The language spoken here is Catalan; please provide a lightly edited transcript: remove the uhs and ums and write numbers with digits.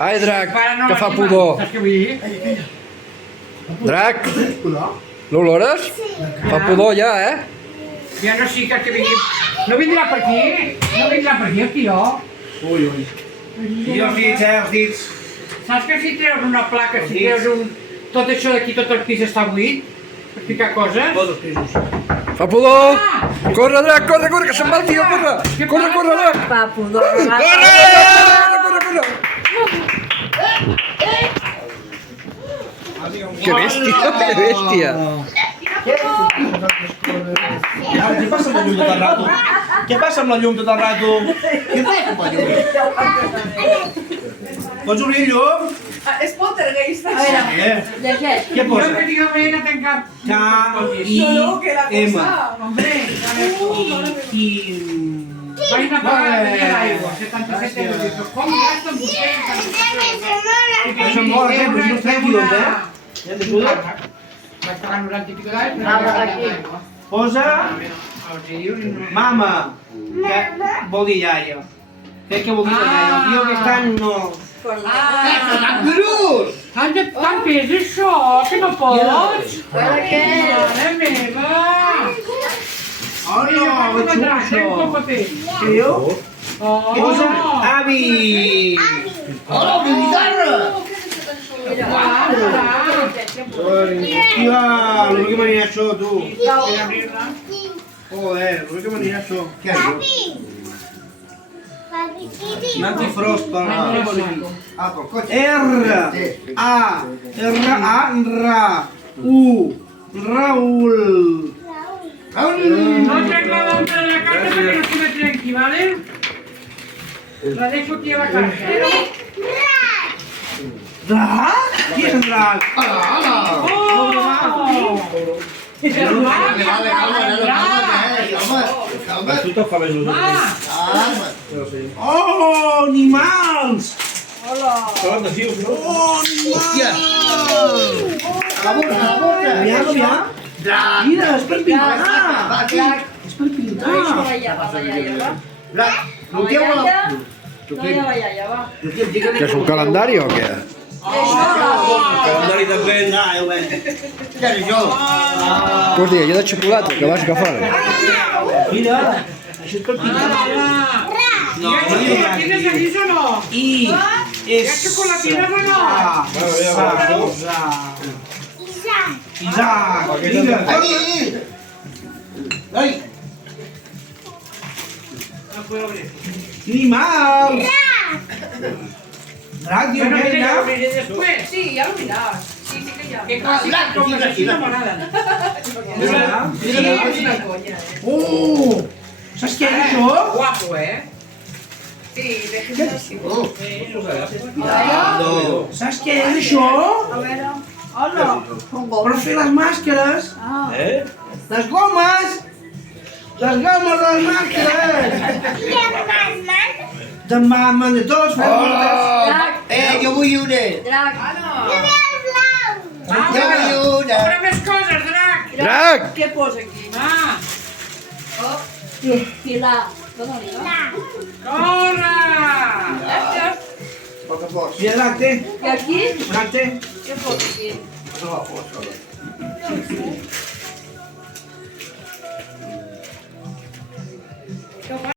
Ai, Drac, Para no que fa lastimar, pudor. saps què vull dir? Drac, l'olores? Fa pudor ja, eh? Ja no sí que vingui... No vindrà per aquí? No vindrà per aquí, el tio? Ui, ui. I els dits, els dits. Saps que si treus una placa, si treus un... Tot això d'aquí, tot el pis està buit? Per ficar coses? Tots els pisos. Fa pudor! Corre, Drac, corre, corre, que se'n va el tio, corre! Corre, corre, Drac! Fa pudor. Corre, corre, corre! Que bèstia, que bèstia! Què passa amb la llum tot el rato? Què passa amb la llum tot el rato? Què fas amb la llum? Pots obrir llum? És poltergeist, A veure, llegeix. Què Jo posa? pràcticament no tenc cap... K-I-M. Hombre, vaig anar a pagar l'aigua, 77 euros. Com gasto vostès 77 euros? Això molt, però si no estem quilos, eh? Ja t'ajuda? Vaig pagar 90 i pico d'euros, Ah, però aquí. Posa els dius... mama, que vol dir iaia. Crec que vol dir la iaia. El tio aquest any no... Tant pes això, que no pots? Veure què? Mare meva! Oh no, que xulo! paper. Què diu? Posa avi! Hola, mi guitarra! Hòstia, lo que m'anirà això, tu. Joder, lo que m'anirà això. Què és això? Un antifrost per la... Raúl. No trec la bomba de la carta perquè no se me trenqui, ¿vale? La dejo aquí a la carta. Drac? Qui és en Drac? ¡Oh! Tu te'l fa més útil. Ah! Oh, animals! Hola! Oh, animals! Aviam, aviam. Mira, és per pintar. És per pintar. La iaia, va. La iaia, la iaia, va. Que és un calendari o què? Calendari també. Ja ho veig. Què us deia, allò de xocolata que vas agafar? Mira, això és per pintar. ¿Y hay chocolatinas aquí o no? I és... ¿Hay chocolatinas o no? Isaac, digues. No puedo abrir. Animals! Drac, diu Bueno, que mira, ja... lo abriré después. Sí, ja lo miràs. Sí que hi ha. ¿Qué cositas como así no m'agraden? Mira, Sí, és una conya, Oh! Saps què és això? Guapo, ¿eh? Sí, de gimnasio. Saps què és això? A veure. Hola. Per fer les màscares. Ah. Les gomes! Les gomes de les màscares! De mama, de tots, fem moltes. Drac, Jo vull una! Drac. Ah, Jo vull una! obre més coses, Drac! Drac! Què posa aquí? Ah, Pilar. Dóna-li, va. corre! Mira, Drac, té. I aquí? Drac, té. Què posa aquí?